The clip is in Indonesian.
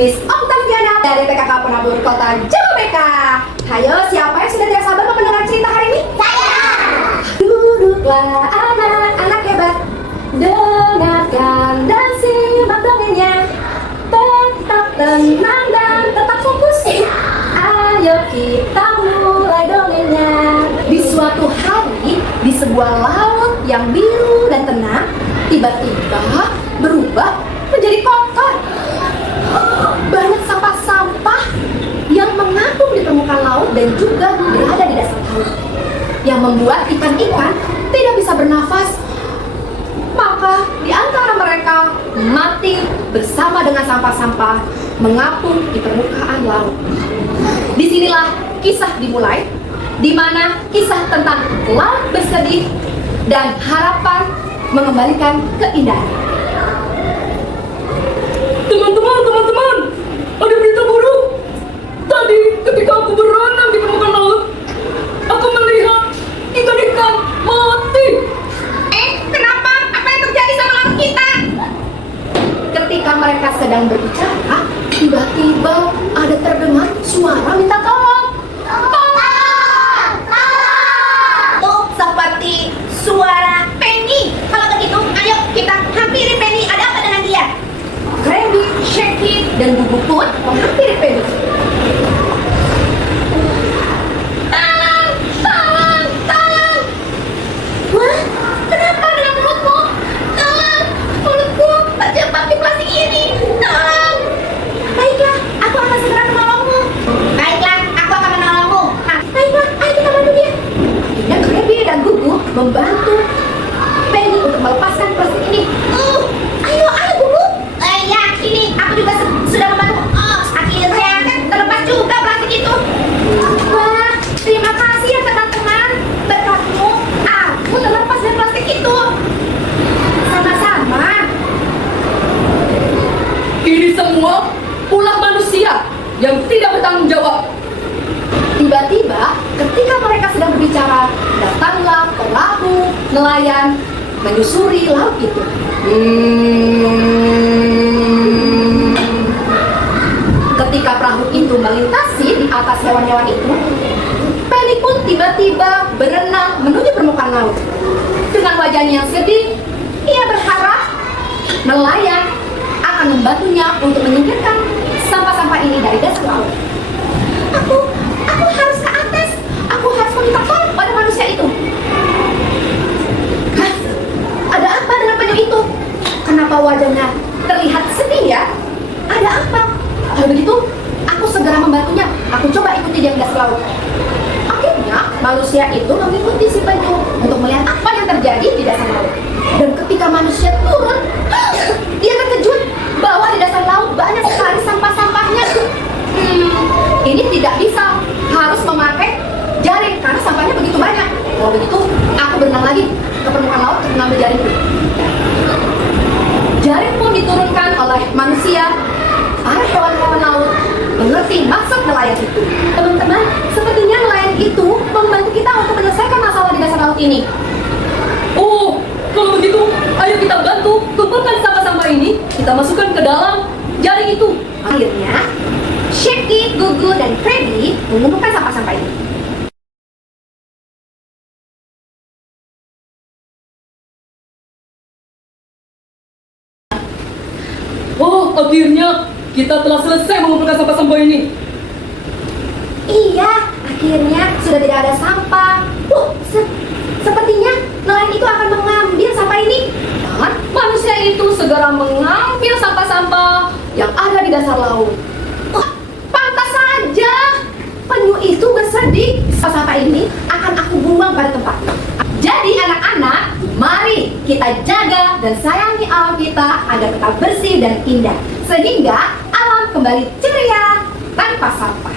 Miss Octaviana dari PKK Penabur Kota Jamabeka. Hayo, siapa yang sudah tidak sabar mendengar cerita hari ini? Saya! Duduklah anak-anak hebat, dengarkan dan simak dongengnya. Tetap tenang dan tetap fokus. Ayo kita mulai dongengnya. Di suatu hari, di sebuah laut yang biru dan tenang, tiba-tiba berubah menjadi kotor. Banyak sampah-sampah yang mengapung di permukaan laut dan juga berada di dasar laut, yang membuat ikan-ikan tidak bisa bernafas. Maka di antara mereka mati bersama dengan sampah-sampah mengapung di permukaan laut. Disinilah kisah dimulai, di mana kisah tentang laut bersedih dan harapan mengembalikan keindahan. Teman-teman, ada berita buruk. Tadi ketika aku berenang di permukaan laut, aku melihat ikan-ikan mati. Kenapa? Apa yang terjadi sama laut kita? Ketika mereka sedang berbicara, tiba-tiba ada terdengar suara minta tolong. Tolong! Oh, seperti suara Penny. Kalau begitu, ayo kita hampiri Penny. Ada apa dengan dia? Randy, Shaky, dan Gugu pun menghampiri Penny. Tolong! Wah, kenapa dengan mulutmu? Tolong! Mulutku terjebak di plastik ini. Tolong! Baiklah, aku akan segera menolongmu. Baiklah, aku akan menolongmu. Baiklah, ayo kita bantu dia. Akhirnya Randy dan Gugu membantu Penny untuk melepaskan plastik ini. Ayo Gugu. Ya, ini aku juga sudah membantu. Akhirnya kan terlepas juga plastik itu. Wah, terima kasih ya teman-teman. Berkatmu, aku terlepas dari plastik itu. Sama-sama. Ini semua ulah manusia yang tidak bertanggung jawab. Tiba-tiba, ketika mereka sedang berbicara, datanglah perahu nelayan menyusuri laut itu. Ketika perahu itu melintasi di atas hewan-hewan itu, Penny pun tiba-tiba berenang menuju permukaan laut. Dengan wajahnya yang sedih, ia berharap nelayan akan membantunya untuk menyingkirkan sampah-sampah ini dari dasar laut. Aku harus ke atas. Aku harus meminta tolong pada manusia itu. Hah? Ada apa dengan penyu itu? Kenapa wajahnya terlihat sedih ya? Ada apa? Kalau begitu, aku segera membantunya. Aku coba ikuti dia ke dasar laut. Akhirnya, manusia itu mengikuti si penyu untuk melihat apa yang terjadi di dasar laut. Dan ketika manusia turun, dia terkejut bahwa di dasar laut banyak sekali sampah-sampahnya. Ini tidak bisa, harus memakai jaring karena sampahnya begitu banyak. Kalau begitu, aku berenang lagi ke permukaan laut untuk mengambil jaring itu. Jaring pun diturunkan oleh manusia. Para hewan-hewan laut mengerti maksud nelayan itu. Teman-teman, sepertinya nelayan itu membantu kita untuk menyelesaikan masalah di dasar laut ini. Oh, kalau begitu, ayo kita bantu kumpulkan sampah-sampah ini. Kita masukkan ke dalam jaring itu. Akhirnya, Shaky, Gugu, dan Freddy mengumpulkan sampah-sampah ini. Oh, akhirnya kita telah selesai mengumpulkan sampah-sampah ini. Iya, akhirnya sudah tidak ada sampah. Sepertinya nelayan itu akan mengambil sampah ini. Dan manusia itu segera mengambil sampah-sampah yang ada di dasar laut. Pantas saja penyu itu bersedih. Sampah ini akan aku buang pada tempat. Jadi anak-anak, mari kita jaga dan sayangi alam kita agar tetap bersih dan indah, sehingga alam kembali ceria tanpa sampah.